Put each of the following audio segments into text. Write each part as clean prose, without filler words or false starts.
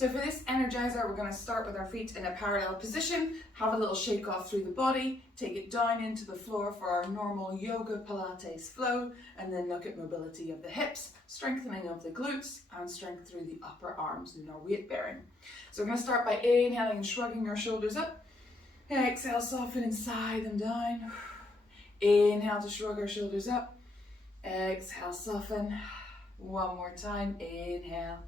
So for this Energizer, we're going to start with our feet in a parallel position, have a little shake off through the body, take it down into the floor for our normal yoga Pilates flow, and then look at mobility of the hips, strengthening of the glutes, and strength through the upper arms in our weight bearing. So we're going to start by inhaling and shrugging our shoulders up. Exhale, soften and sigh them down. Inhale to shrug our shoulders up. Exhale, soften. One more time. Inhale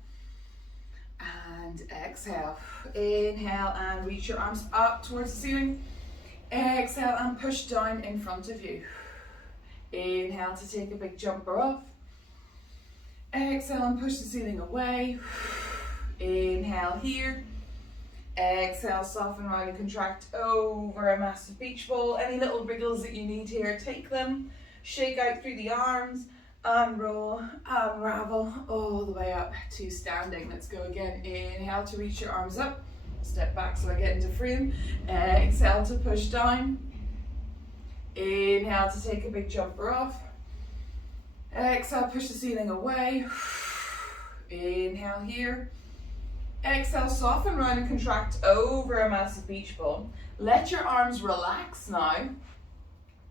and exhale. Inhale and reach your arms up towards the ceiling. Exhale and push down in front of you. Inhale to take a big jumper off. Exhale and push the ceiling away. Inhale here. Exhale, soften, round and contract over a massive beach ball. Any little wriggles that you need here, take them. Shake out through the arms. Unroll, unravel, all the way up to standing. Let's go again. Inhale to reach your arms up. Step back so I get into frame. Exhale to push down. Inhale to take a big jumper off. Exhale, push the ceiling away. Inhale here. Exhale, soften, round and contract over a massive beach ball. Let your arms relax now.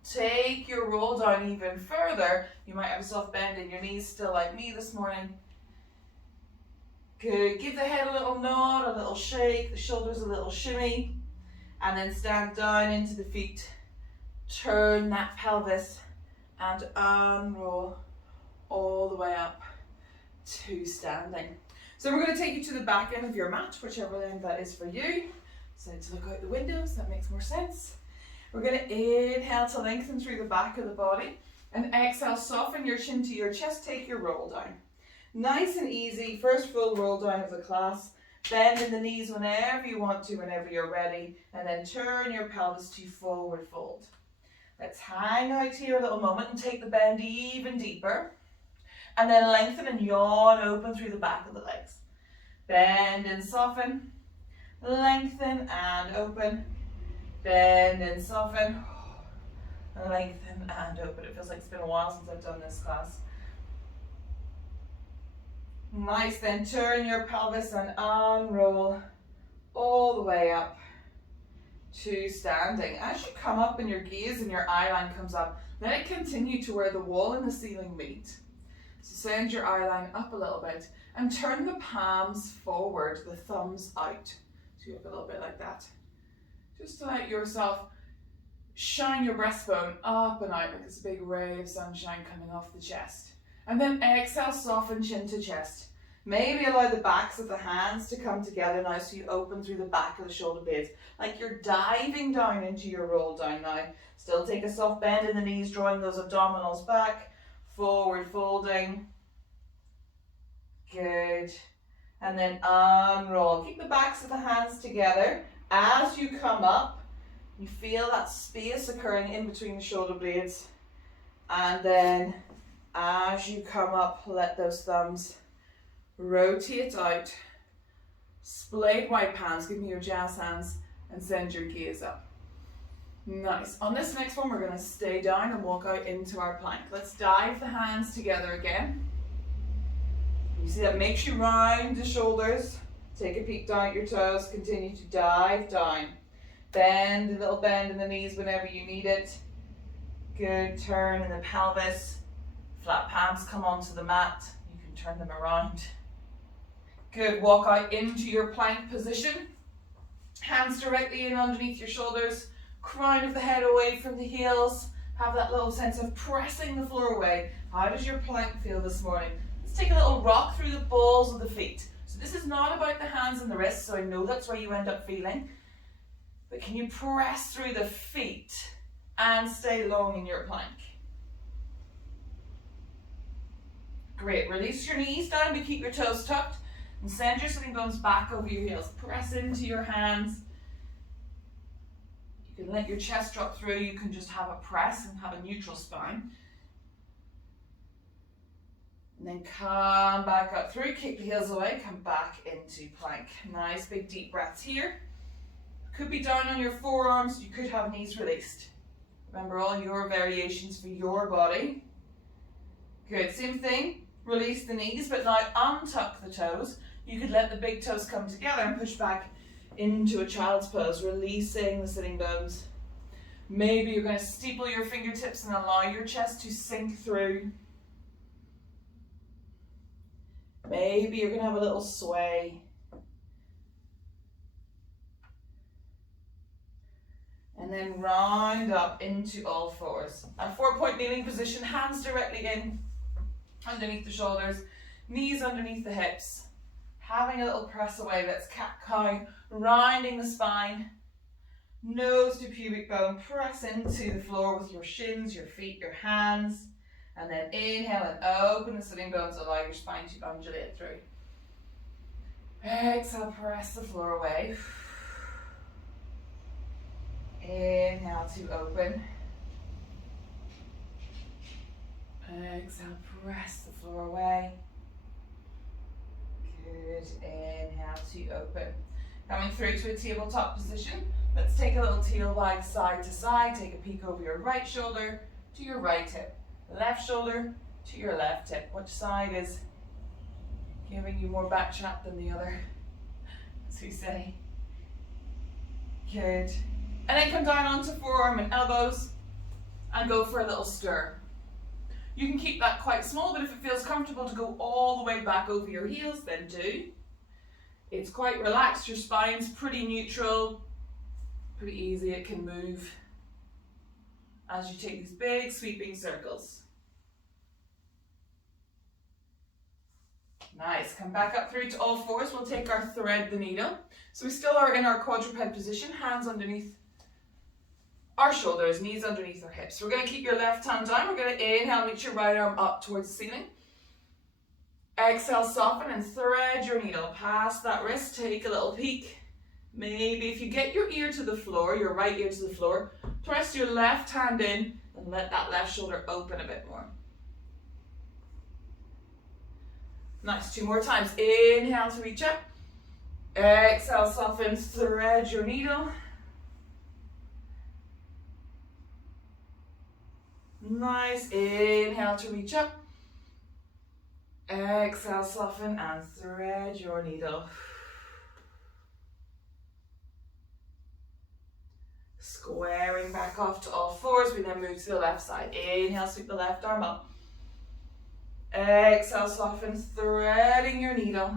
Take your roll down even further. You might have a soft bend in your knees still like me this morning. Good. Give the head a little nod, a little shake, the shoulders a little shimmy. And then stand down into the feet. Turn that pelvis and unroll all the way up to standing. So we're going to take you to the back end of your mat, whichever end that is for you. So to look out the windows, that makes more sense. We're going to inhale to lengthen through the back of the body and exhale, soften your chin to your chest, take your roll down. Nice and easy, first full roll down of the class. Bend in the knees whenever you want to, whenever you're ready, and then turn your pelvis to forward fold. Let's hang out here a little moment and take the bend even deeper. And then lengthen and yawn open through the back of the legs. Bend and soften, lengthen and open. Bend and soften, lengthen and open. It feels like it's been a while since I've done this class. Nice, then turn your pelvis and unroll all the way up to standing. As you come up and your gaze and your eye line comes up, let it continue to where the wall and the ceiling meet. So send your eye line up a little bit and turn the palms forward, the thumbs out. So you look a little bit like that. Just to let yourself shine your breastbone up and out like it's a big ray of sunshine coming off the chest. And then exhale, soften chin to chest. Maybe allow the backs of the hands to come together now so you open through the back of the shoulder blades. Like you're diving down into your roll down now. Still take a soft bend in the knees, drawing those abdominals back. Forward folding. Good. And then unroll. Keep the backs of the hands together. As you come up, you feel that space occurring in between the shoulder blades. And then as you come up, let those thumbs rotate out. Splayed wide palms, give me your jazz hands, and send your gaze up. Nice. On this next one, we're going to stay down and walk out into our plank. Let's dive the hands together again. You see that makes you round the shoulders. Take a peek down at your toes. Continue to dive down. Bend, a little bend in the knees whenever you need it. Good. Turn in the pelvis. Flat palms come onto the mat. You can turn them around. Good. Walk out into your plank position. Hands directly in underneath your shoulders. Crown of the head away from the heels. Have that little sense of pressing the floor away. How does your plank feel this morning? Let's take a little rock through the balls of the feet. So this is not about the hands and the wrists, so I know that's where you end up feeling. But can you press through the feet and stay long in your plank? Great. Release your knees down to keep your toes tucked and send your sitting bones back over your heels. Press into your hands. You can let your chest drop through. You can just have a press and have a neutral spine. And then come back up through, kick the heels away, come back into plank. Nice big deep breaths here. Could be down on your forearms, you could have knees released. Remember all your variations for your body. Good, same thing. Release the knees, but now untuck the toes. You could let the big toes come together and push back into a child's pose, releasing the sitting bones. Maybe you're going to steeple your fingertips and allow your chest to sink through. Maybe you're going to have a little sway. And then round up into all fours. A 4-point kneeling position, hands directly in, underneath the shoulders, knees underneath the hips. Having a little press away, that's cat-cow, rounding the spine, nose to pubic bone, press into the floor with your shins, your feet, your hands, and then inhale and open the sitting bones, allow your spine to undulate through. Exhale, press the floor away. Inhale to open. Exhale, press the floor away. Good. Inhale to open. Coming through to a tabletop position. Let's take a little tail wag side to side. Take a peek over your right shoulder to your right hip. Left shoulder to your left hip. Which side is giving you more back chat than the other, as we say? Good. And then come down onto forearm and elbows and go for a little stir. You can keep that quite small, but if it feels comfortable to go all the way back over your heels, then do. It's quite relaxed, your spine's pretty neutral, pretty easy, it can move as you take these big sweeping circles. Nice, come back up through to all fours. We'll take our thread the needle. So we still are in our quadruped position, hands underneath our shoulders, knees underneath our hips. We're going to keep your left hand down. We're going to inhale, reach your right arm up towards the ceiling. Exhale, soften and thread your needle past that wrist. Take a little peek. Maybe if you get your ear to the floor, your right ear to the floor, press your left hand in and let that left shoulder open a bit more. Nice, 2 more times. Inhale to reach up. Exhale, soften, thread your needle. Nice, inhale to reach up. Exhale, soften and thread your needle. Squaring back off to all fours, we then move to the left side. Inhale, sweep the left arm up. Exhale, soften, threading your needle.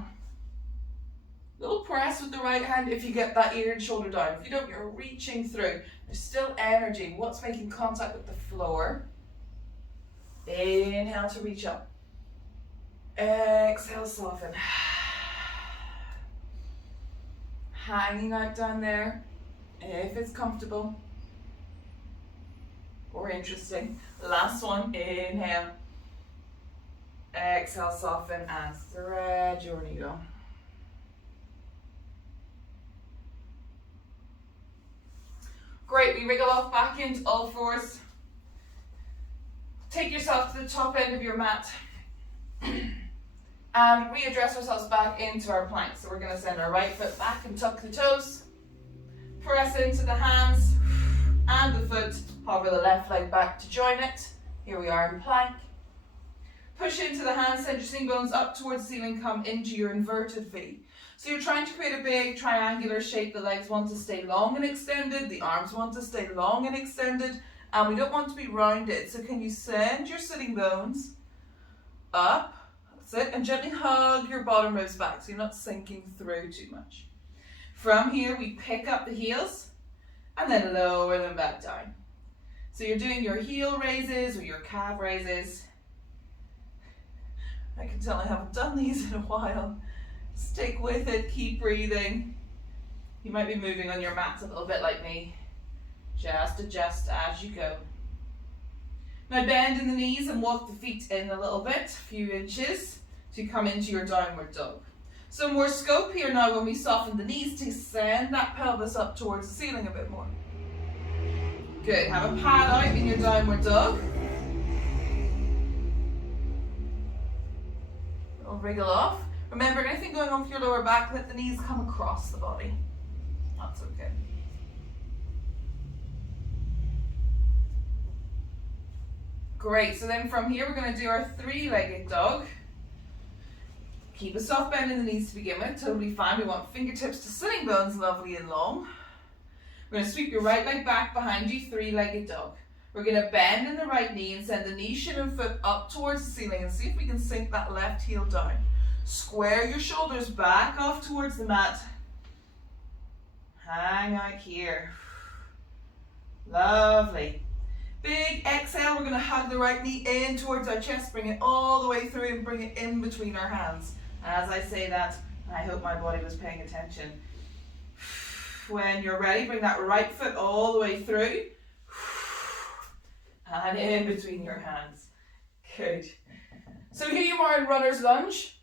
Little press with the right hand if you get that ear and shoulder down. If you don't, you're reaching through. There's still energy. What's making contact with the floor? Inhale to reach up. Exhale, soften. Hanging out down there if it's comfortable or interesting. Last one, inhale. Exhale, soften and thread your needle. Great, we wriggle off back into all fours. Take yourself to the top end of your mat and readdress ourselves back into our plank. So we're going to send our right foot back and tuck the toes. Press into the hands and the foot. Hover the left leg back to join it. Here we are in plank. Push into the hands, send your sitting bones up towards the ceiling, come into your inverted V. So you're trying to create a big triangular shape. The legs want to stay long and extended. The arms want to stay long and extended. And we don't want to be rounded. So can you send your sitting bones up? That's it. And gently hug your bottom ribs back so you're not sinking through too much. From here, we pick up the heels and then lower them back down. So you're doing your heel raises or your calf raises. I can tell I haven't done these in a while. Stick with it, keep breathing. You might be moving on your mats a little bit like me. Just adjust as you go. Now bend in the knees and walk the feet in a little bit, a few inches, to come into your downward dog. So more scope here now when we soften the knees to send that pelvis up towards the ceiling a bit more. Good, have a pad out in your downward dog. It'll wriggle off. Remember, anything going on with your lower back, let the knees come across the body. That's okay. Great, so then from here we're going to do our 3-legged dog. Keep a soft bend in the knees to begin with, totally fine. We want fingertips to sitting bones, lovely and long. We're going to sweep your right leg back behind you, three-legged dog. We're going to bend in the right knee and send the knee, shin and foot up towards the ceiling and see if we can sink that left heel down. Square your shoulders back off towards the mat. Hang out here. Lovely. Big exhale, we're going to hug the right knee in towards our chest, bring it all the way through and bring it in between our hands. As I say that, I hope my body was paying attention. When you're ready, bring that right foot all the way through and in between your hands. Good. So here you are in runner's lunge.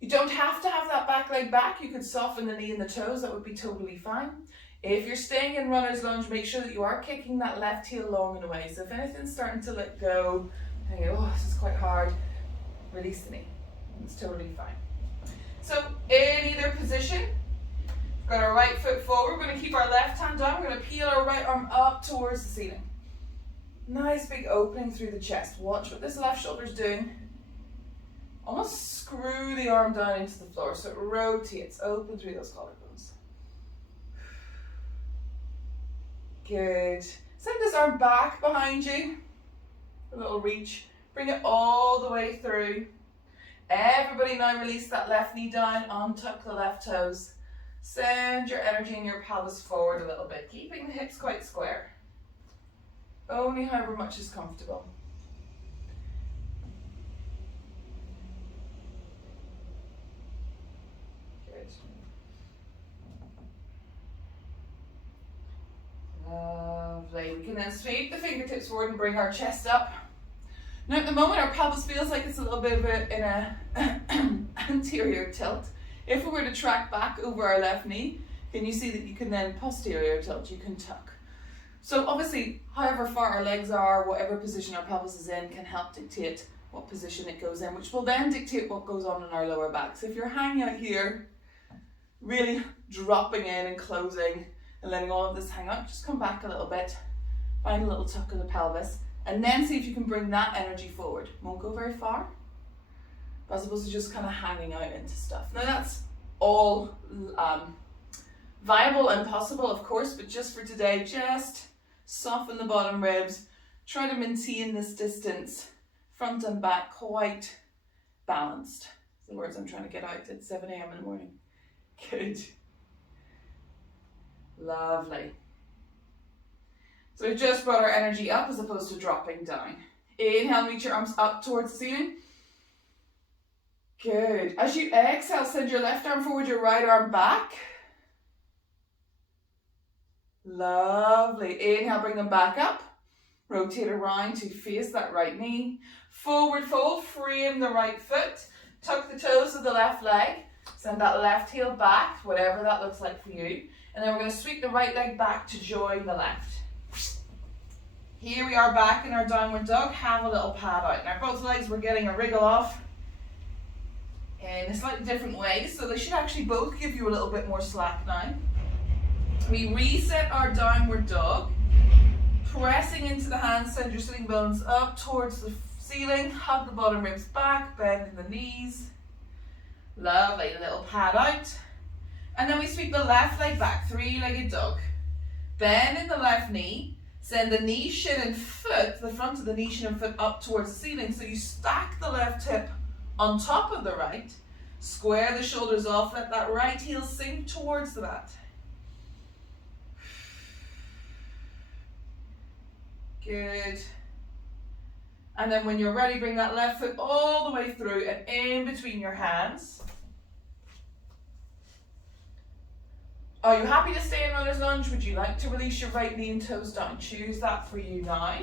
You don't have to have that back leg back. You could soften the knee and the toes. That would be totally fine. If you're staying in runner's lunge, make sure that you are kicking that left heel long and away. So if anything's starting to let go, and you go, oh, this is quite hard, release the knee. It's totally fine. So in either position, got our right foot forward. We're going to keep our left hand down. We're going to peel our right arm up towards the ceiling. Nice big opening through the chest. Watch what this left shoulder's doing. Almost screw the arm down into the floor so it rotates, open through those collarbones. Good. Send this arm back behind you. A little reach. Bring it all the way through. Everybody now release that left knee down, untuck the left toes. Send your energy and your pelvis forward a little bit, keeping the hips quite square. Only however much is comfortable. Good. Lovely. We can then sweep the fingertips forward and bring our chest up. Now at the moment our pelvis feels like it's a little bit of in a anterior tilt. If we were to track back over our left knee, can you see that you can then posterior tilt, you can tuck. So obviously, however far our legs are, whatever position our pelvis is in, can help dictate what position it goes in, which will then dictate what goes on in our lower back. So if you're hanging out here, really dropping in and closing and letting all of this hang out, just come back a little bit, find a little tuck of the pelvis, and then see if you can bring that energy forward. Won't go very far, as opposed to just kind of hanging out into stuff. Now that's all viable and possible, of course, but just for today, just soften the bottom ribs. Try to maintain this distance, front and back, quite balanced. That's the words I'm trying to get out at 7 a.m. in the morning. Good. Lovely. So we've just brought our energy up as opposed to dropping down. Inhale, reach your arms up towards the ceiling. Good. As you exhale, send your left arm forward, your right arm back. Lovely. Inhale, bring them back up. Rotate around to face that right knee. Forward fold, frame the right foot. Tuck the toes of the left leg. Send that left heel back, whatever that looks like for you. And then we're going to sweep the right leg back to join the left. Here we are back in our downward dog. Have a little pad out. Now both legs we're getting a wriggle off in a slightly different way, so they should actually both give you a little bit more slack now. We reset our downward dog, pressing into the hands, send your sitting bones up towards the ceiling, hug the bottom ribs back, bend in the knees. Lovely, little pad out. And then we sweep the left leg back, three-legged dog. Bend in the left knee, send the knee, shin and foot, the front of the knee, shin and foot up towards the ceiling, so you stack the left hip on top of the right, square the shoulders off, let that right heel sink towards the mat. Good. And then when you're ready, bring that left foot all the way through and in between your hands. Are you happy to stay in runner's lunge? Would you like to release your right knee and toes down? Choose that for you now.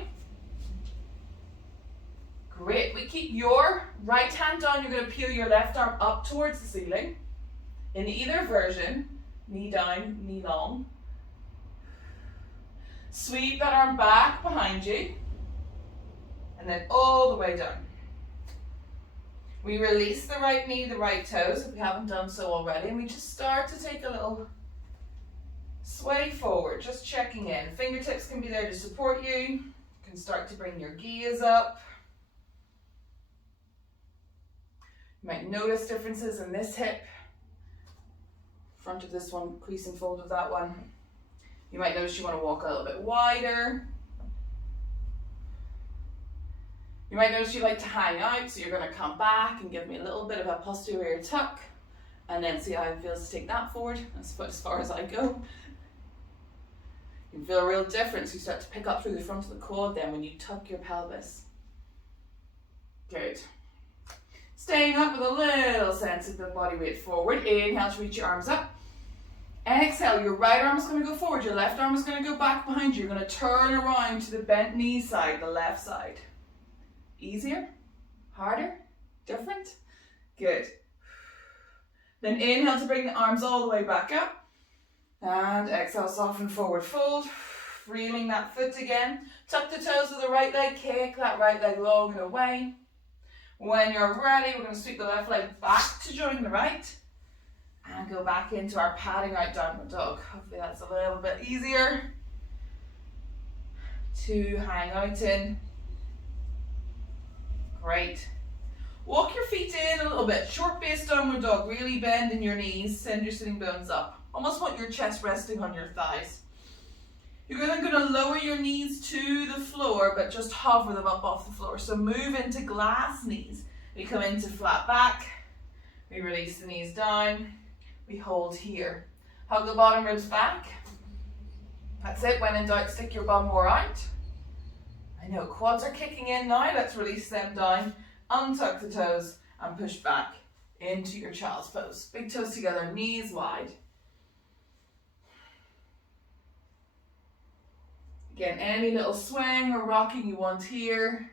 Great. We keep your right hand down. You're going to peel your left arm up towards the ceiling. In either version, knee down, knee long. Sweep that arm back behind you. And then all the way down. We release the right knee, the right toes, if we haven't done so already. And we just start to take a little sway forward, just checking in. Fingertips can be there to support you. You can start to bring your gaze up. You might notice differences in this hip, front of this one, crease and fold of that one. You might notice you want to walk a little bit wider. You might notice you like to hang out, so you're going to come back and give me a little bit of a posterior tuck, and then see how it feels to take that forward. That's about as far as I go. You can feel a real difference. You start to pick up through the front of the quad then when you tuck your pelvis. Good. Staying up with a little sense of the body weight forward. Inhale to reach your arms up. Exhale, your right arm is going to go forward, your left arm is going to go back behind you. You're going to turn around to the bent knee side, the left side. Easier? Harder? Different? Good. Then inhale to bring the arms all the way back up. And exhale, soften forward fold. Reeling that foot again. Tuck the toes of the right leg, kick that right leg long and away. When you're ready, we're going to sweep the left leg back to join the right. And go back into our padding out downward dog. Hopefully that's a little bit easier to hang out in. Great. Walk your feet in a little bit. Short base downward dog. Really bend in your knees. Send your sitting bones up. Almost want your chest resting on your thighs. You're then going to lower your knees to the floor, but just hover them up off the floor. So move into glass knees. We come into flat back. We release the knees down. We hold here. Hug the bottom ribs back. That's it. When in doubt, stick your bum more out. I know, quads are kicking in now. Let's release them down. Untuck the toes and push back into your child's pose. Big toes together, knees wide. Again, any little swing or rocking you want here.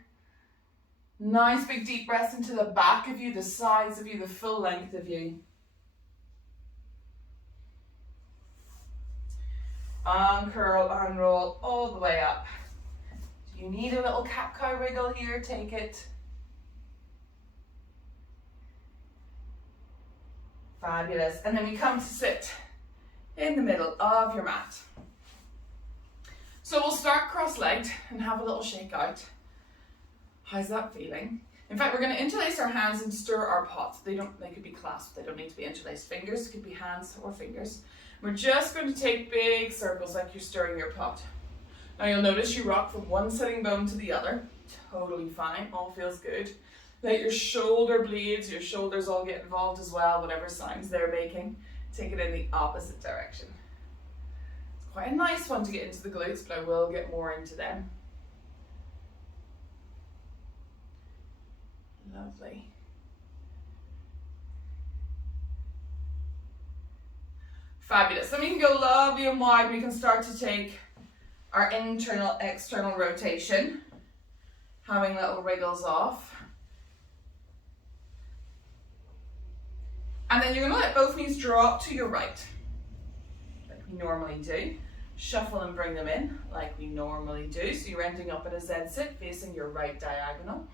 Nice big deep breaths into the back of you, the sides of you, the full length of you. Uncurl, unroll all the way up. Do you need a little cat-cow wriggle here? Take it. Fabulous. And then we come to sit in the middle of your mat. So we'll start cross-legged and have a little shake out. How's that feeling? In fact, we're going to interlace our hands and stir our pot. They could be clasped. They don't need to be interlaced. Fingers, it could be hands or fingers. We're just going to take big circles like you're stirring your pot. Now you'll notice you rock from one sitting bone to the other. Totally fine, all feels good. Let your shoulder blades, your shoulders all get involved as well, whatever sounds they're making. Take it in the opposite direction. It's quite a nice one to get into the glutes, but I will get more into them. Lovely. Fabulous. Then we can go lovely and wide. We can start to take our internal, external rotation, having little wriggles off. And then you're going to let both knees drop to your right, like we normally do. Shuffle and bring them in, like we normally do. So you're ending up in a Z sit, facing your right diagonal.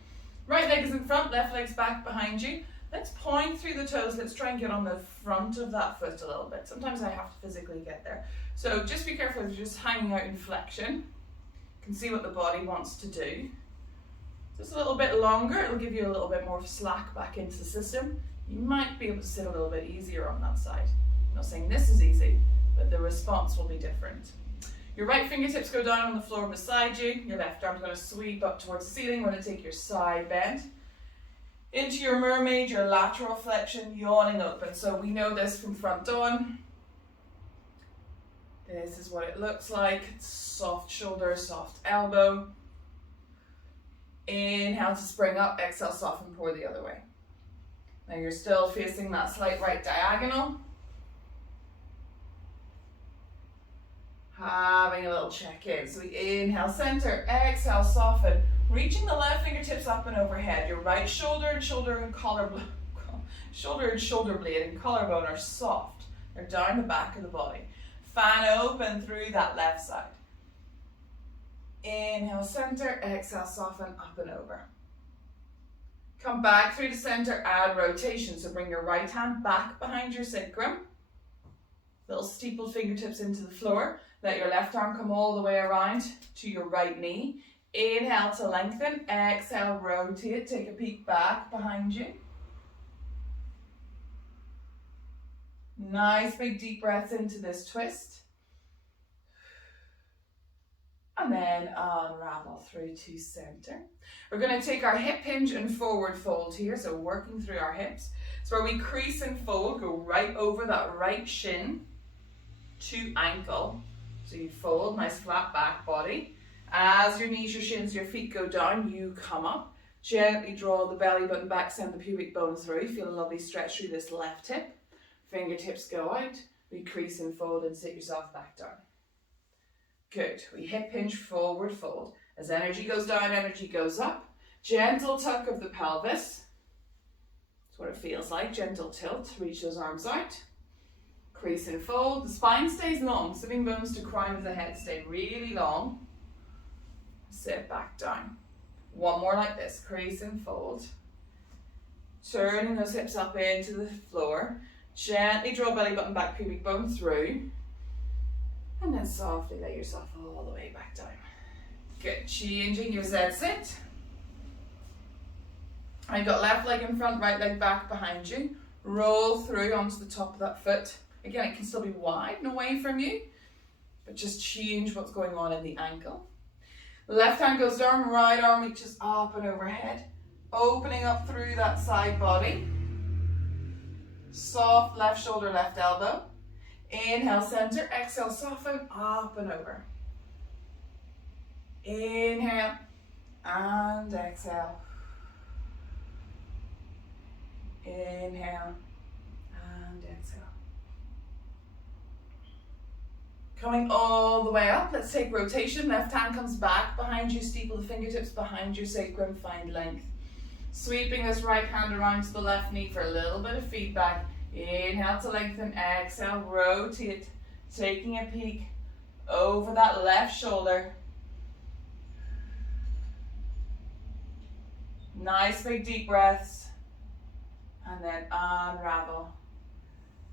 Right leg is in front, left leg's back behind you. Let's point through the toes. Let's try and get on the front of that foot a little bit. Sometimes I have to physically get there. So just be careful if you're just hanging out in flexion. You can see what the body wants to do. Just a little bit longer, it'll give you a little bit more slack back into the system. You might be able to sit a little bit easier on that side. I'm not saying this is easy, but the response will be different. Your right fingertips go down on the floor beside you. Your left arm's going to sweep up towards the ceiling. We're going to take your side bend. Into your mermaid, your lateral flexion, yawning open. So we know this from front on. This is what it looks like. It's soft shoulder, soft elbow. Inhale to spring up, exhale, soften, pour the other way. Now you're still facing that slight right diagonal. Having a little check in. So we inhale, center, exhale, soften. Reaching the left fingertips up and overhead. Your right shoulder and shoulder blade and collarbone are soft. They're down the back of the body. Fan open through that left side. Inhale, center, exhale, soften, up and over. Come back through the center, add rotation. So bring your right hand back behind your sacrum. Little steepled fingertips into the floor. Let your left arm come all the way around to your right knee. Inhale to lengthen, exhale, rotate, take a peek back behind you. Nice big deep breaths into this twist. And then unravel through to center. We're going to take our hip hinge and forward fold here, so working through our hips. So where we crease and fold, go right over that right shin to ankle. So you fold, nice flat back body. As your knees, your shins, your feet go down, you come up. Gently draw the belly button back, send the pubic bone through. Feel a lovely stretch through this left hip. Fingertips go out. We crease and fold and sit yourself back down. Good. We hip hinge, forward fold. As energy goes down, energy goes up. Gentle tuck of the pelvis. That's what it feels like. Gentle tilt. Reach those arms out. Crease and fold. The spine stays long. Sitting bones to crown of the head stay really long. Sit back down. One more like this. Crease and fold. Turning those hips up into the floor. Gently draw belly button back, pubic bone through. And then softly lay yourself all the way back down. Good. Changing your Z sit. I've got left leg in front, right leg back behind you. Roll through onto the top of that foot. Again, it can still be wide and away from you, but just change what's going on in the ankle. Left hand goes down, right arm reaches up and overhead. Opening up through that side body. Soft left shoulder, left elbow. Inhale, center. Exhale, soften, up and over. Inhale and exhale. Inhale and exhale. Coming all the way up, let's take rotation. Left hand comes back behind you, steeple the fingertips behind your sacrum, find length. Sweeping this right hand around to the left knee for a little bit of feedback. Inhale to lengthen, exhale, rotate, taking a peek over that left shoulder. Nice big deep breaths. And then unravel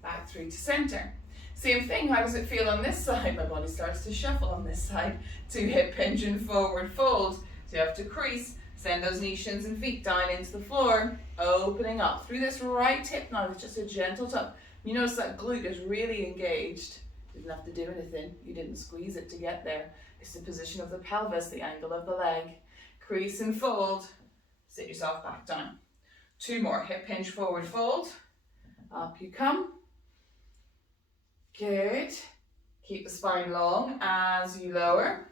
back through to center. Same thing, how does it feel on this side? My body starts to shuffle on this side. To hip hinge and forward fold. So you have to crease, send those knees, shins and feet down into the floor, opening up through this right hip now with just a gentle tuck. You notice that glute is really engaged. Didn't have to do anything. You didn't squeeze it to get there. It's the position of the pelvis, the angle of the leg. Crease and fold. Sit yourself back down. Two more. Hip hinge, forward fold. Up you come. Good. Keep the spine long as you lower.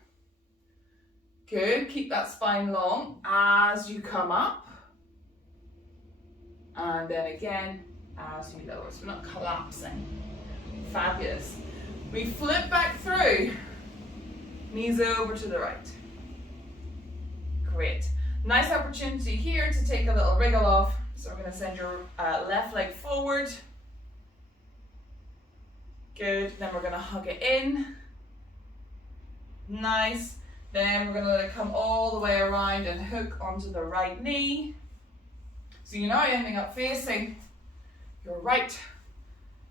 Good. Keep that spine long as you come up. And then again as you lower. So we're not collapsing. Fabulous. We flip back through. Knees over to the right. Great. Nice opportunity here to take a little wriggle off. So we're going to send your left leg forward. Good. Then we're going to hug it in. Nice. Then we're going to let it come all the way around and hook onto the right knee. So you're now ending up facing your right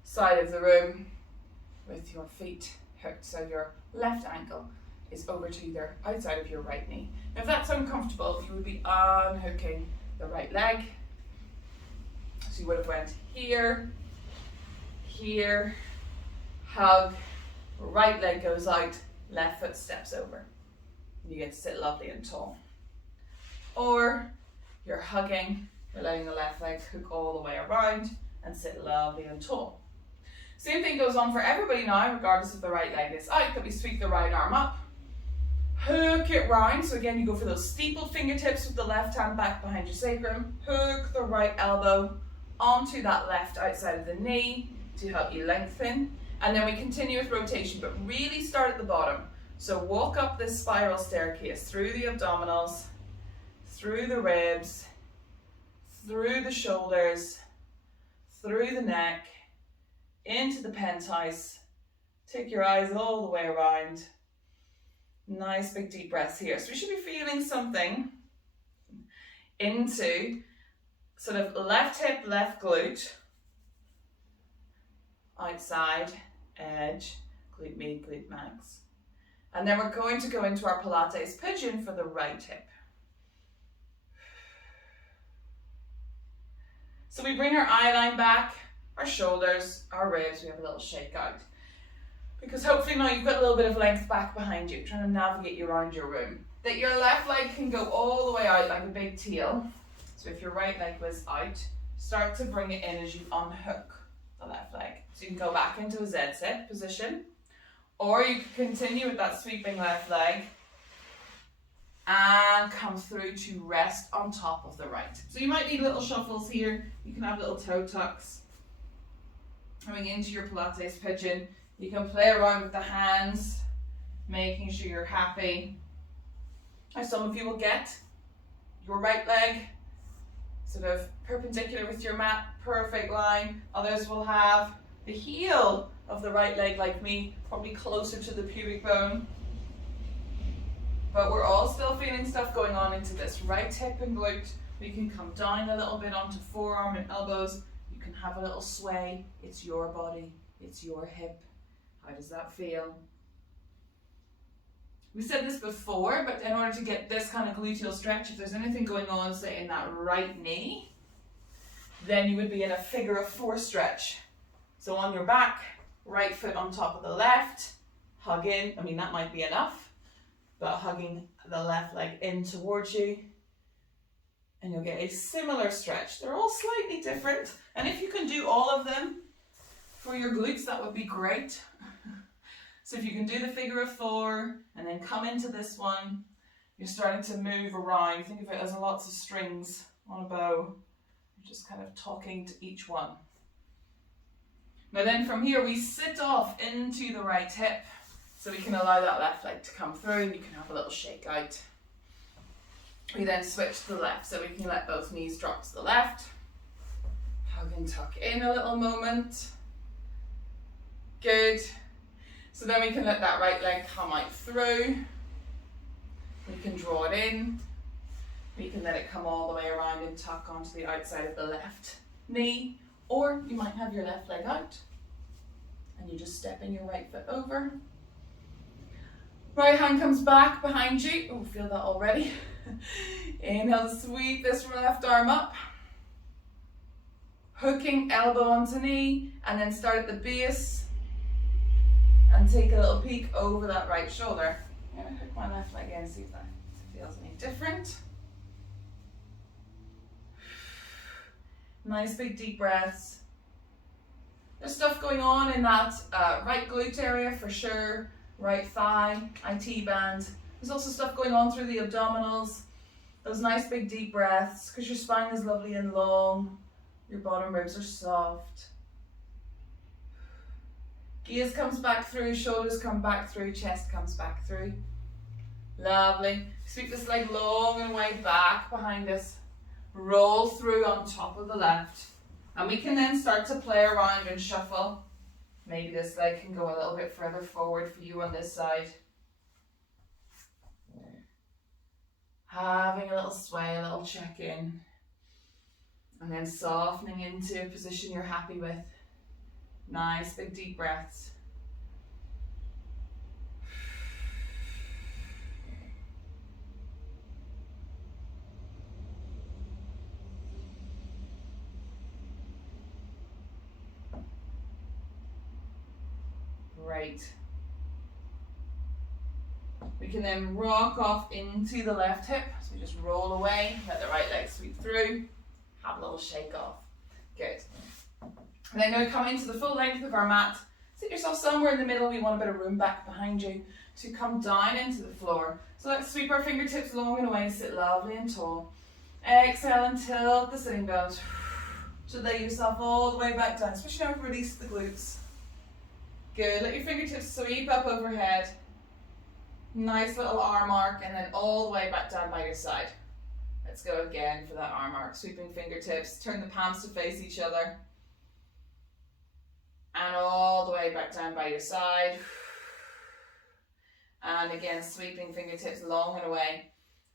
side of the room with your feet hooked. So your left ankle is over to the outside of your right knee. Now if that's uncomfortable, you would be unhooking the right leg. So you would have went here, here, hug, right leg goes out, left foot steps over. You get to sit lovely and tall. Or you're hugging, you're letting the left leg hook all the way around and sit lovely and tall. Same thing goes on for everybody now, regardless if the right leg is out, that we sweep the right arm up. Hook it round. So again, you go for those steepled fingertips with the left hand back behind your sacrum. Hook the right elbow onto that left outside of the knee to help you lengthen. And then we continue with rotation, but really start at the bottom. So walk up this spiral staircase through the abdominals, through the ribs, through the shoulders, through the neck, into the penthouse. Take your eyes all the way around. Nice big deep breaths here. So we should be feeling something into sort of left hip, left glute, outside, edge, glute med, glute max. And then we're going to go into our Pilates pigeon for the right hip. So we bring our eye line back, our shoulders, our ribs, we have a little shake out. Because hopefully now you've got a little bit of length back behind you, trying to navigate you around your room. That your left leg can go all the way out like a big tail. So if your right leg was out, start to bring it in as you unhook the left leg. So you can go back into a Z-sit position, or you can continue with that sweeping left leg and come through to rest on top of the right. So you might need little shuffles here. You can have little toe tucks. Coming into your Pilates pigeon, you can play around with the hands, making sure you're happy. Now some of you will get your right leg sort of perpendicular with your mat, perfect line. Others will have the heel of the right leg, like me, probably closer to the pubic bone. But we're all still feeling stuff going on into this right hip and glute. We can come down a little bit onto forearm and elbows. You can have a little sway. It's your body, it's your hip. How does that feel? We said this before, but in order to get this kind of gluteal stretch, if there's anything going on, say in that right knee, then you would be in a figure of four stretch. So on your back, right foot on top of the left, hug in. I mean, that might be enough, but hugging the left leg in towards you, and you'll get a similar stretch. They're all slightly different, and if you can do all of them for your glutes, that would be great. So if you can do the figure of four and then come into this one, you're starting to move around. Think of it as lots of strings on a bow. You're just kind of talking to each one. Now then from here we sit off into the right hip, so we can allow that left leg to come through and you can have a little shake out. We then switch to the left, so we can let both knees drop to the left. Hug and tuck in a little moment. Good. So then we can let that right leg come out through. We can draw it in. We can let it come all the way around and tuck onto the outside of the left knee. Or you might have your left leg out and you just step in your right foot over. Right hand comes back behind you. Oh, feel that already. Inhale to sweep this left arm up. Hooking elbow onto knee, and then start at the base and take a little peek over that right shoulder. I'm going to hook my left leg in, see if that feels any different. Nice big deep breaths. There's stuff going on in that right glute area for sure, right thigh, IT band. There's also stuff going on through the abdominals. Those nice big deep breaths, because your spine is lovely and long. Your bottom ribs are soft. Gaze comes back through, shoulders come back through, chest comes back through. Lovely. Sweep this leg long and wide back behind us. Roll through on top of the left. And we can then start to play around and shuffle. Maybe this leg can go a little bit further forward for you on this side. Having a little sway, a little check in. And then softening into a position you're happy with. Nice big deep breaths. Great. We can then rock off into the left hip. So we just roll away, let the right leg sweep through, have a little shake off. Good. And then going to come into the full length of our mat. Sit yourself somewhere in the middle. We want a bit of room back behind you to come down into the floor. So let's sweep our fingertips long and away, sit lovely and tall. Exhale and tilt the sitting bones. So lay yourself all the way back down, especially now we've released the glutes. Good, let your fingertips sweep up overhead. Nice little arm arc, and then all the way back down by your side. Let's go again for that arm arc. Sweeping fingertips, turn the palms to face each other. And all the way back down by your side. And again, sweeping fingertips long and away,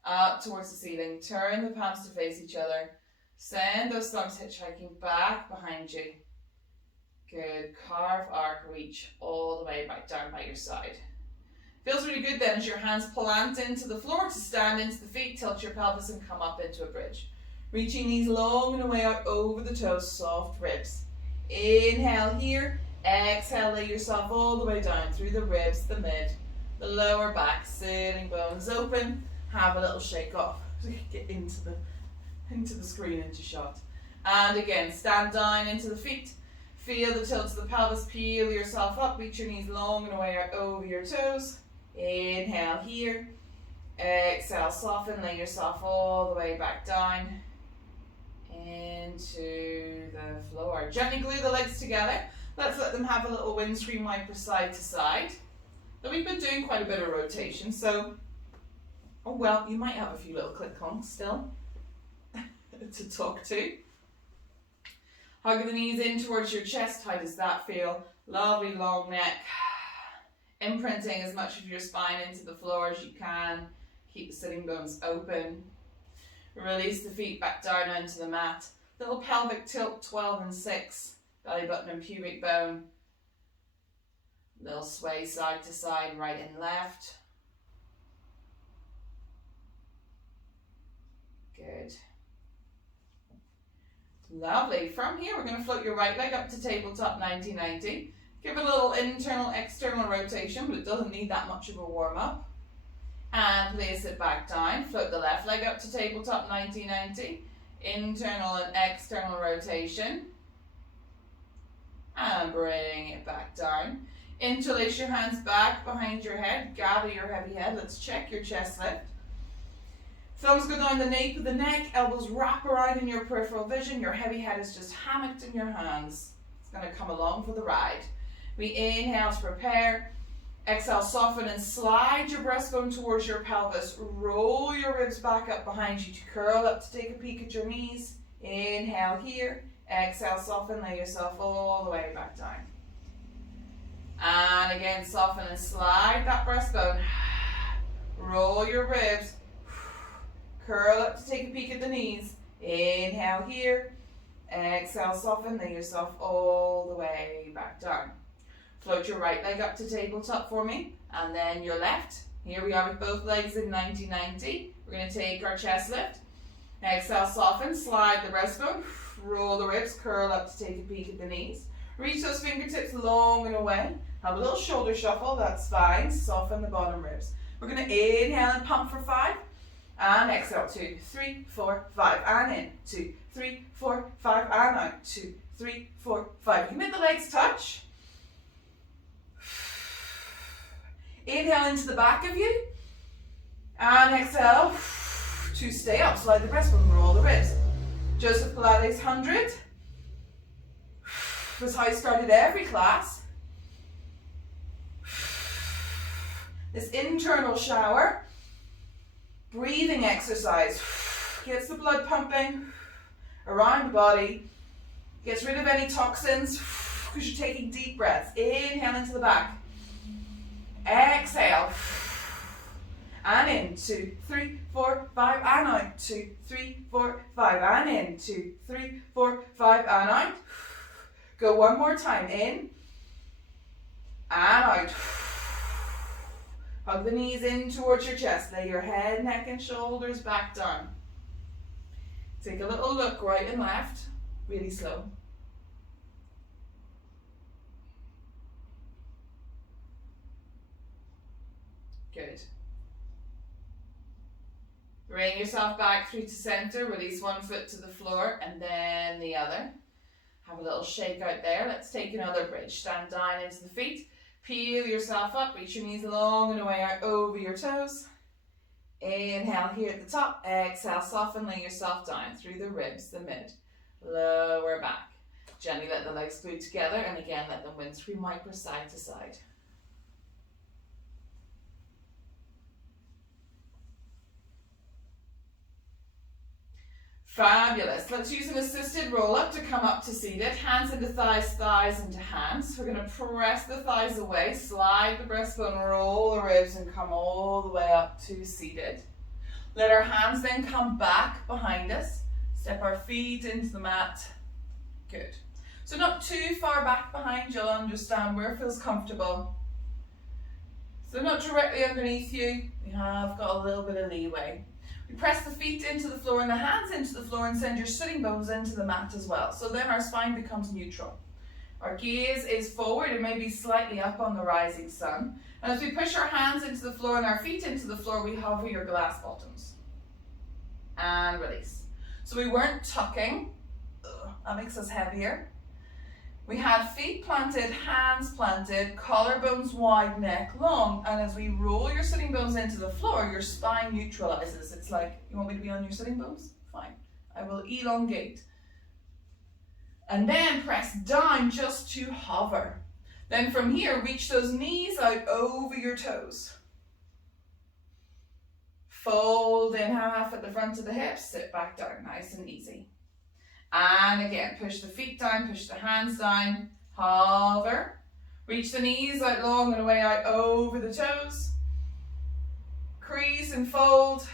up towards the ceiling. Turn the palms to face each other. Send those thumbs hitchhiking back behind you. Good, carve, arc, reach all the way back down by your side. Feels really good then as your hands plant into the floor to stand into the feet, tilt your pelvis and come up into a bridge. Reaching knees long and away out over the toes, soft ribs. Inhale here. Exhale, lay yourself all the way down through the ribs, the mid, the lower back, sitting bones open. Have a little shake off. Get into the screen, into shot. And again, stand down into the feet. Feel the tilt of the pelvis. Peel yourself up. Reach your knees long and away out over your toes. Inhale here. Exhale, soften. Lay yourself all the way back down into the floor. Gently glue the legs together. Let's let them have a little windscreen wiper side to side. Now we've been doing quite a bit of rotation, so, oh well, you might have a few little click-ons still to talk to. Hug the knees in towards your chest. How does that feel? Lovely long neck. Imprinting as much of your spine into the floor as you can. Keep the sitting bones open. Release the feet back down onto the mat. Little pelvic tilt, 12 and 6. Belly button and pubic bone. Little sway side to side, right and left. Good. Lovely. From here, we're going to float your right leg up to tabletop 90-90. Give it a little internal, external rotation, but it doesn't need that much of a warm-up. And place it back down. Float the left leg up to tabletop 90-90. Internal and external rotation. And bring it back down. Interlace your hands back behind your head. Gather your heavy head. Let's check your chest lift. Thumbs go down the nape of the neck. Elbows wrap around in your peripheral vision. Your heavy head is just hammocked in your hands. It's going to come along for the ride. We inhale to prepare. Exhale, soften and slide your breastbone towards your pelvis. Roll your ribs back up behind you to curl up to take a peek at your knees. Inhale here. Exhale, soften, lay yourself all the way back down. And again, soften and slide that breastbone. Roll your ribs. Curl up to take a peek at the knees. Inhale here. Exhale, soften, lay yourself all the way back down. Float your right leg up to tabletop for me, and then your left. Here we are with both legs in 90-90. We're going to take our chest lift. Exhale, soften, slide the breastbone, roll the ribs, curl up to take a peek at the knees. Reach those fingertips long and away. Have a little shoulder shuffle, that's fine. Soften the bottom ribs. We're going to inhale and pump for 5. And exhale, 2, 3, 4, 5. And in, 2, 3, 4, 5. And out, 2, 3, 4, 5. You can make the legs touch. Inhale into the back of you. And exhale to stay up. Slide the breastbone, roll the ribs. Joseph Pilates 100. That's how I started every class. This internal shower, breathing exercise, gets the blood pumping around the body, gets rid of any toxins because you're taking deep breaths. Inhale into the back. Exhale. And in, 2, 3, 4, 5, and out. 2, 3, 4, 5, and in. 2, 3, 4, 5, and out. Go one more time. In and out. Hug the knees in towards your chest. Lay your head, neck, and shoulders back down. Take a little look right and left. Really slow. Good. Bring yourself back through to center. Release one foot to the floor and then the other. Have a little shake out there. Let's take another bridge. Stand down into the feet. Peel yourself up. Reach your knees long and away out over your toes. Inhale here at the top. Exhale, soften, lay yourself down through the ribs, the mid, lower back. Gently let the legs glue together, and again let them windscreen wiper side to side. Fabulous. Let's use an assisted roll up to come up to seated. Hands into thighs, thighs into hands. We're going to press the thighs away, slide the breastbone, roll the ribs, and come all the way up to seated. Let our hands then come back behind us. Step our feet into the mat. Good. So not too far back behind, you'll understand where it feels comfortable. So not directly underneath you. We have got a little bit of leeway. We press the feet into the floor and the hands into the floor and send your sitting bones into the mat as well. So then our spine becomes neutral. Our gaze is forward and maybe slightly up on the rising sun. And as we push our hands into the floor and our feet into the floor, we hover your glass bottoms. And release. So we weren't tucking. That makes us heavier. We had feet planted, hands planted, collarbones wide, neck long. And as we roll your sitting bones into the floor, your spine neutralizes. It's like, you want me to be on your sitting bones? Fine. I will elongate. And then press down just to hover. Then from here, reach those knees out over your toes. Fold in half at the front of the hips, sit back down, nice and easy. And again, push the feet down, push the hands down, hover. Reach the knees out long and away out over the toes. Crease and fold.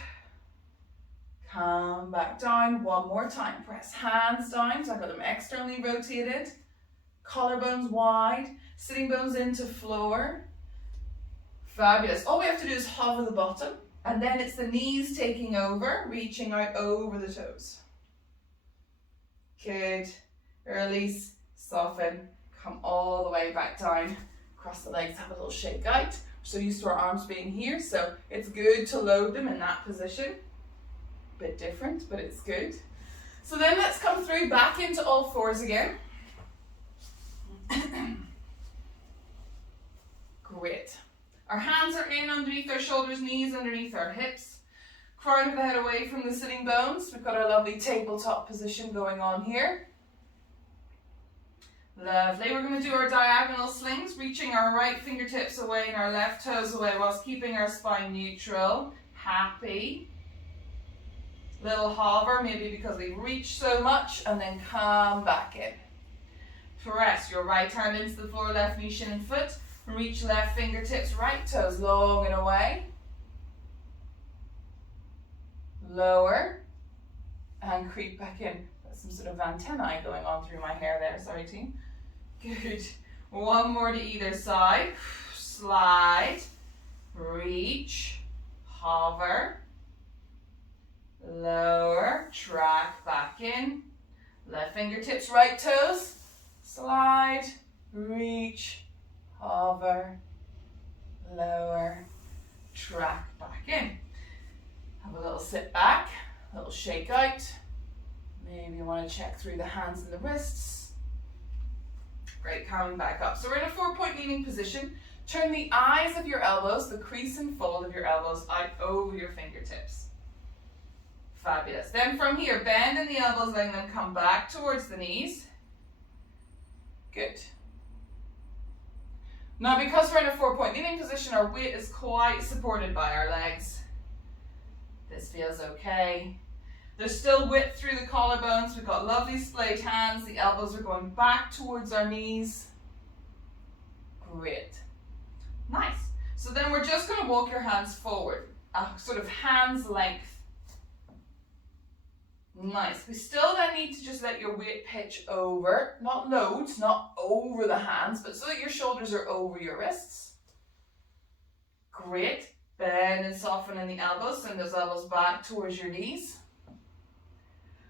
Come back down one more time. Press hands down, so I've got them externally rotated. Collarbones wide, sitting bones into floor. Fabulous. All we have to do is hover the bottom, and then it's the knees taking over, reaching out over the toes. Good. Release, soften, come all the way back down. Cross the legs, have a little shake out. We're so used to our arms being here, so it's good to load them in that position. Bit different, but it's good. So then let's come through back into all fours again. Great. Our hands are in underneath our shoulders, knees underneath our hips. Crown of the head away from the sitting bones. We've got our lovely tabletop position going on here. Lovely. We're going to do our diagonal slings, reaching our right fingertips away and our left toes away whilst keeping our spine neutral. Happy. Little hover, maybe because we've reached so much, and then come back in. Press your right hand into the floor, left knee, shin and foot. Reach left fingertips, right toes long and away. Lower. And creep back in. Got some sort of antennae going on through my hair there, sorry team. Good. One more to either side. Slide. Reach. Hover. Lower. Track back in. Left fingertips, right toes. Slide. Reach. Hover. Lower. Track back in. Have a little sit back, a little shake out. Maybe you want to check through the hands and the wrists. Great, coming back up. So we're in a 4-point leaning position. Turn the eyes of your elbows, the crease and fold of your elbows out over your fingertips. Fabulous. Then from here, bend in the elbows, letting them come back towards the knees. Good. Now because we're in a 4-point leaning position, our weight is quite supported by our legs. This feels okay. There's still width through the collarbones. We've got lovely splayed hands. The elbows are going back towards our knees. Great. Nice. So then we're just going to walk your hands forward, sort of hands length. Nice. We still then need to just let your weight pitch over, not loads, not over the hands, but so that your shoulders are over your wrists. Great. Bend and soften in the elbows, send those elbows back towards your knees.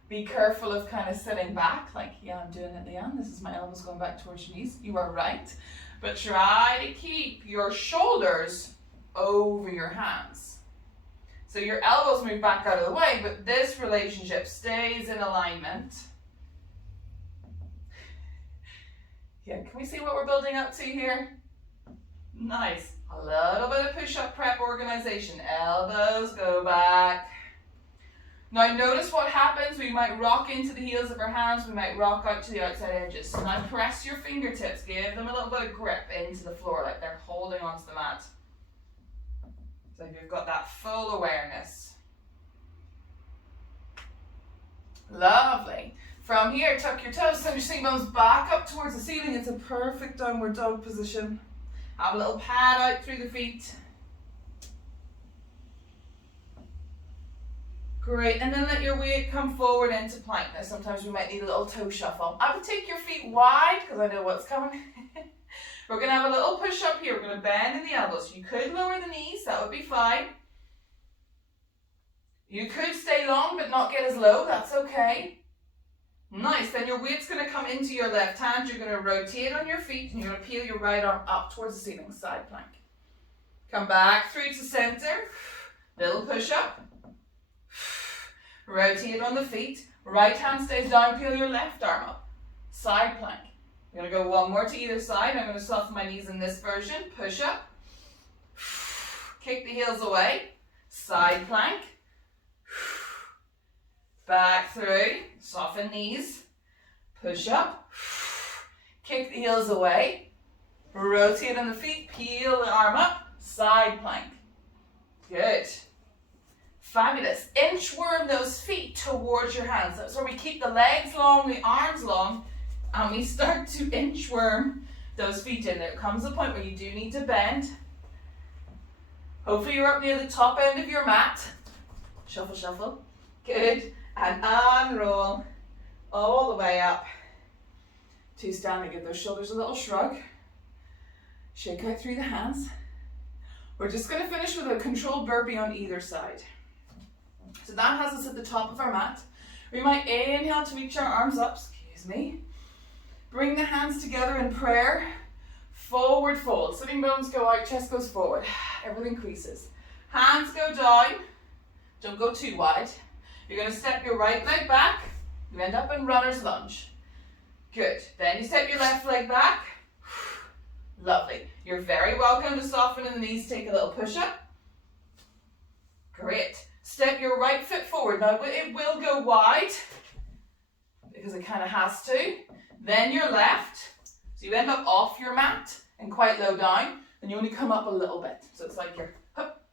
Be careful of kind of sitting back, like, yeah, I'm doing it, Leanne. This is my elbows going back towards your knees. You are right. But try to keep your shoulders over your hands. So your elbows move back out of the way, but this relationship stays in alignment. Yeah, can we see what we're building up to here? Nice. A little bit of push-up prep organization. Elbows go back. Now notice what happens. We might rock into the heels of our hands. We might rock out to the outside edges. So now press your fingertips. Give them a little bit of grip into the floor like they're holding onto the mat. So you've got that full awareness. Lovely. From here, tuck your toes, send your sitting bones back up towards the ceiling. It's a perfect downward dog position. Have a little pad out through the feet. Great, and then let your weight come forward into plank. Now sometimes we might need a little toe shuffle. I would take your feet wide because I know what's coming. We're going to have a little push up here. We're going to bend in the elbows. You could lower the knees, that would be fine. You could stay long but not get as low, that's okay. Nice. Then your weight's going to come into your left hand. You're going to rotate on your feet and you're going to peel your right arm up towards the ceiling, side plank. Come back through to center. Little push up. Rotate on the feet. Right hand stays down, peel your left arm up. Side plank. I'm going to go one more to either side. I'm going to soften my knees in this version. Push up. Kick the heels away. Side plank. Back through. Soften knees. Push up. Kick the heels away. Rotate on the feet. Peel the arm up. Side plank. Good. Fabulous. Inchworm those feet towards your hands. That's where we keep the legs long, the arms long, and we start to inchworm those feet in. There comes a point where you do need to bend. Hopefully you're up near the top end of your mat. Shuffle, shuffle. Good. And unroll all the way up to standing. Give those shoulders a little shrug. Shake out through the hands. We're just going to finish with a controlled burpee on either side. So that has us at the top of our mat. We might inhale to reach our arms up, Bring the hands together in prayer. Forward fold. Sitting bones go out, chest goes forward. Everything creases. Hands go down. Don't go too wide. You're going to step your right leg back. You end up in runner's lunge. Good. Then you step your left leg back. Lovely. You're very welcome to soften in the knees. Take a little push up. Great. Step your right foot forward. Now it will go wide because it kind of has to. Then your left. So you end up off your mat and quite low down. And you only come up a little bit. So it's like you're up.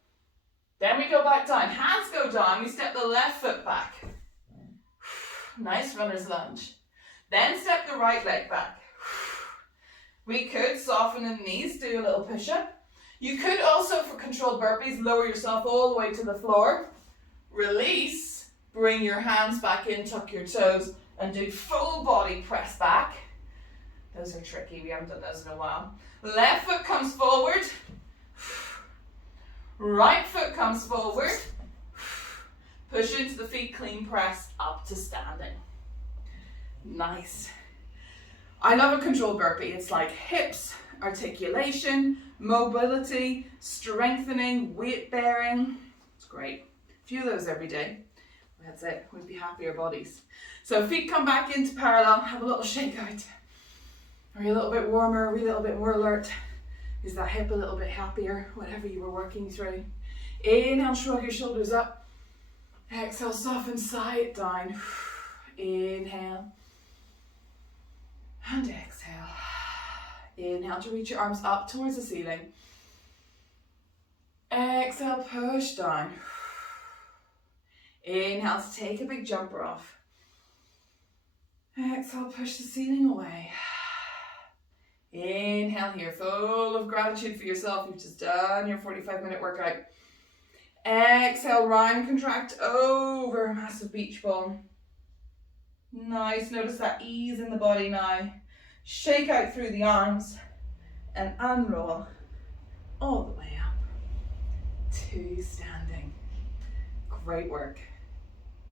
Then we go back down. Hands go down. We step the left foot back. Nice runner's lunge. Then step the right leg back. We could soften in the knees, do a little push-up. You could also, for controlled burpees, lower yourself all the way to the floor. Release, bring your hands back in, tuck your toes, and do full body press back. Those are tricky, we haven't done those in a while. Left foot comes forward. Right foot comes forward. Push into the feet, clean press, up to standing. Nice. I love a controlled burpee. It's like hips, articulation, mobility, strengthening, weight bearing. It's great. A few of those every day. That's it. We'd be happier bodies. So feet come back into parallel. Have a little shake out. Are you a little bit warmer? Are we a little bit more alert? Is that hip a little bit happier? Whatever you were working through. Inhale, shrug your shoulders up. Exhale, soften, side down. Inhale. And exhale. Inhale to reach your arms up towards the ceiling. Exhale, push down. Inhale to take a big jumper off. Exhale, push the ceiling away. Inhale here, full of gratitude for yourself. You've just done your 45-minute workout. Exhale, round contract over a massive beach ball. Nice, notice that ease in the body now. Shake out through the arms and unroll all the way up to standing. Great work.